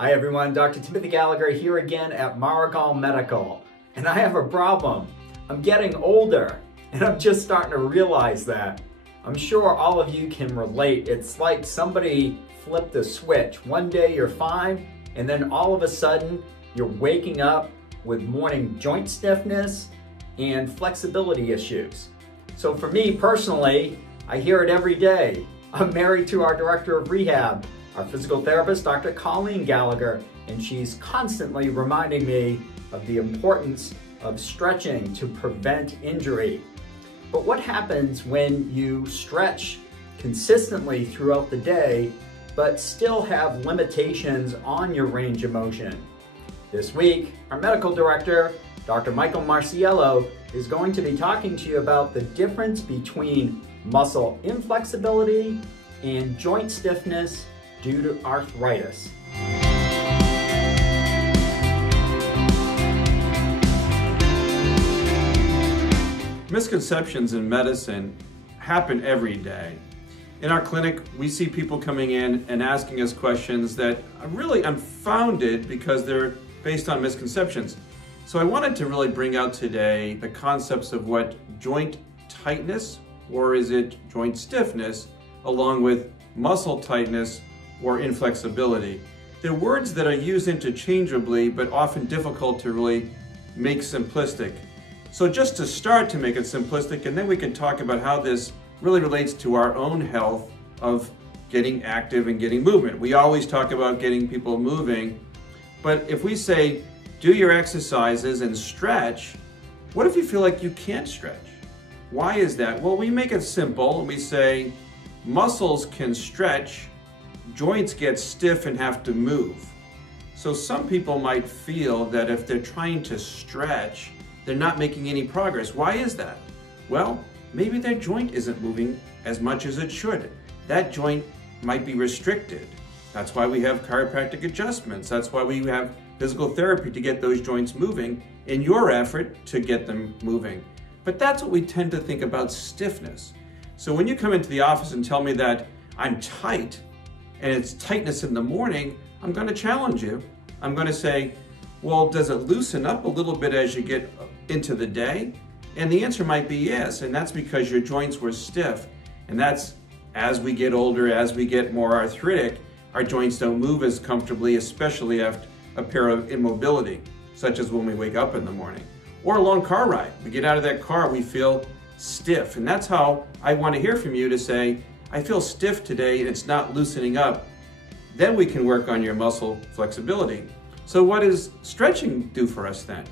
Hi everyone, Dr. Timothy Gallagher here again at Maragal Medical. And I have a problem. I'm getting older and I'm just starting to realize that. I'm sure all of you can relate. It's like somebody flipped a switch. One day you're fine and then all of a sudden you're waking up with morning joint stiffness and flexibility issues. So for me personally, I hear it every day. I'm married to our director of rehab, our physical therapist, Dr. Colleen Gallagher, and she's constantly reminding me of the importance of stretching to prevent injury. But what happens when you stretch consistently throughout the day, but still have limitations on your range of motion? This week, our medical director, Dr. Michael Marciello, is going to be talking to you about the difference between muscle inflexibility and joint stiffness due to arthritis. Misconceptions in medicine happen every day. In our clinic, we see people coming in and asking us questions that are really unfounded because they're based on misconceptions. So I wanted to really bring out today the concepts of what joint tightness, or is it joint stiffness, along with muscle tightness or inflexibility. They're words that are used interchangeably, but often difficult to really make simplistic. So just to start to make it simplistic, and then we can talk about how this really relates to our own health of getting active and getting movement. We always talk about getting people moving, but if we say, do your exercises and stretch, what if you feel like you can't stretch? Why is that? Well, we make it simple and we say, muscles can stretch, joints get stiff and have to move. So some people might feel that if they're trying to stretch, they're not making any progress. Why is that? Well, maybe their joint isn't moving as much as it should. That joint might be restricted. That's why we have chiropractic adjustments. That's why we have physical therapy to get those joints moving in your effort to get them moving. But that's what we tend to think about stiffness. So when you come into the office and tell me that I'm tight, and it's tightness in the morning, I'm going to challenge you. I'm going to say, well, does it loosen up a little bit as you get into the day? And the answer might be yes, and that's because your joints were stiff. And that's as we get older, as we get more arthritic, our joints don't move as comfortably, especially after a period of immobility, such as when we wake up in the morning. Or a long car ride. We get out of that car, we feel stiff. And that's how I want to hear from you to say, I feel stiff today and it's not loosening up. Then we can work on your muscle flexibility. So what does stretching do for us then?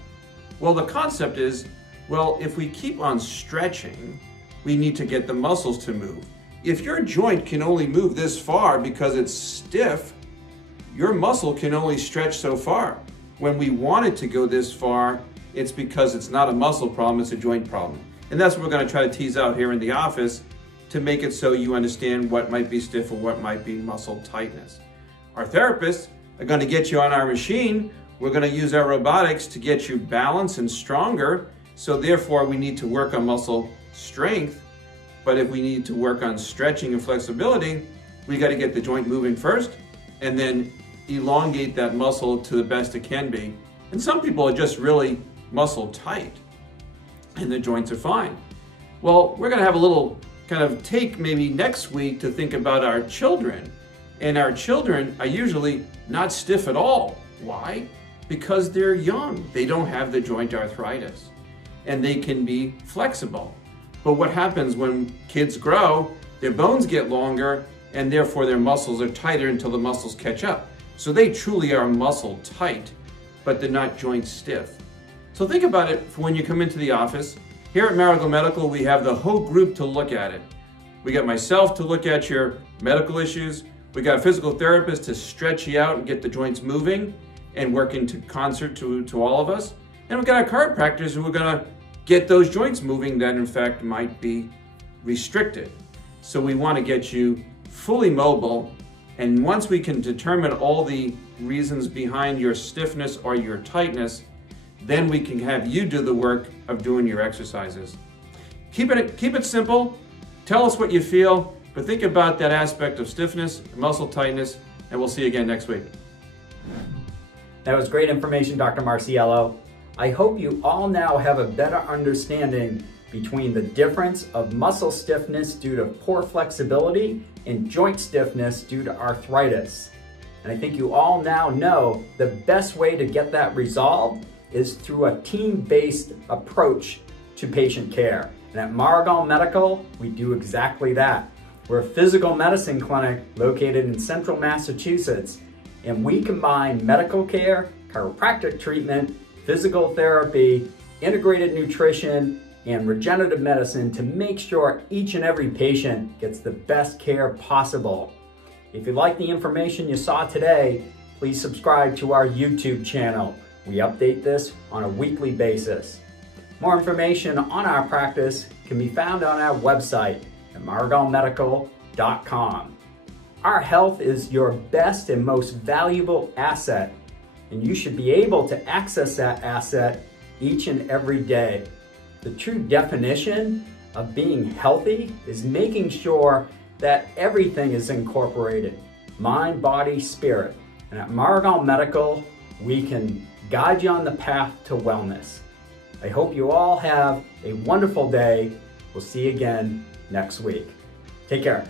Well, the concept is, well, if we keep on stretching, we need to get the muscles to move. If your joint can only move this far because it's stiff, your muscle can only stretch so far. When we want it to go this far, it's because it's not a muscle problem, it's a joint problem. And that's what we're going to try to tease out here in the office to make it so you understand what might be stiff or what might be muscle tightness. Our therapists are going to get you on our machine. We're going to use our robotics to get you balanced and stronger. So therefore, we need to work on muscle strength. But if we need to work on stretching and flexibility, we got to get the joint moving first and then elongate that muscle to the best it can be. And some people are just really muscle tight and the joints are fine. Well, we're going to have a little kind of take maybe next week to think about our children. And our children are usually not stiff at all. Why? Because they're young. They don't have the joint arthritis and they can be flexible. But what happens when kids grow, their bones get longer and therefore their muscles are tighter until the muscles catch up. So they truly are muscle tight, but they're not joint stiff. So think about it for when you come into the office. Here at Maragal Medical, we have the whole group to look at it. We got myself to look at your medical issues. We got a physical therapist to stretch you out and get the joints moving and work into concert to all of us. And we got our chiropractors who are gonna get those joints moving that in fact might be restricted. So we wanna get you fully mobile. And once we can determine all the reasons behind your stiffness or your tightness, then we can have you do the work of doing your exercises. Keep it simple. Tell us what you feel, but think about that aspect of stiffness, muscle tightness, and we'll see you again next week. That was great information, Dr. Marciello. I hope you all now have a better understanding between the difference of muscle stiffness due to poor flexibility and joint stiffness due to arthritis. And I think you all now know the best way to get that resolved is through a team-based approach to patient care. And at Maragal Medical, we do exactly that. We're a physical medicine clinic located in central Massachusetts, and we combine medical care, chiropractic treatment, physical therapy, integrated nutrition, and regenerative medicine to make sure each and every patient gets the best care possible. If you like the information you saw today, please subscribe to our YouTube channel. We update this on a weekly basis. More information on our practice can be found on our website at maragalmedical.com. Our health is your best and most valuable asset, and you should be able to access that asset each and every day. The true definition of being healthy is making sure that everything is incorporated, mind, body, spirit. And at Maragal Medical, we can guide you on the path to wellness. I hope you all have a wonderful day. We'll see you again next week. Take care.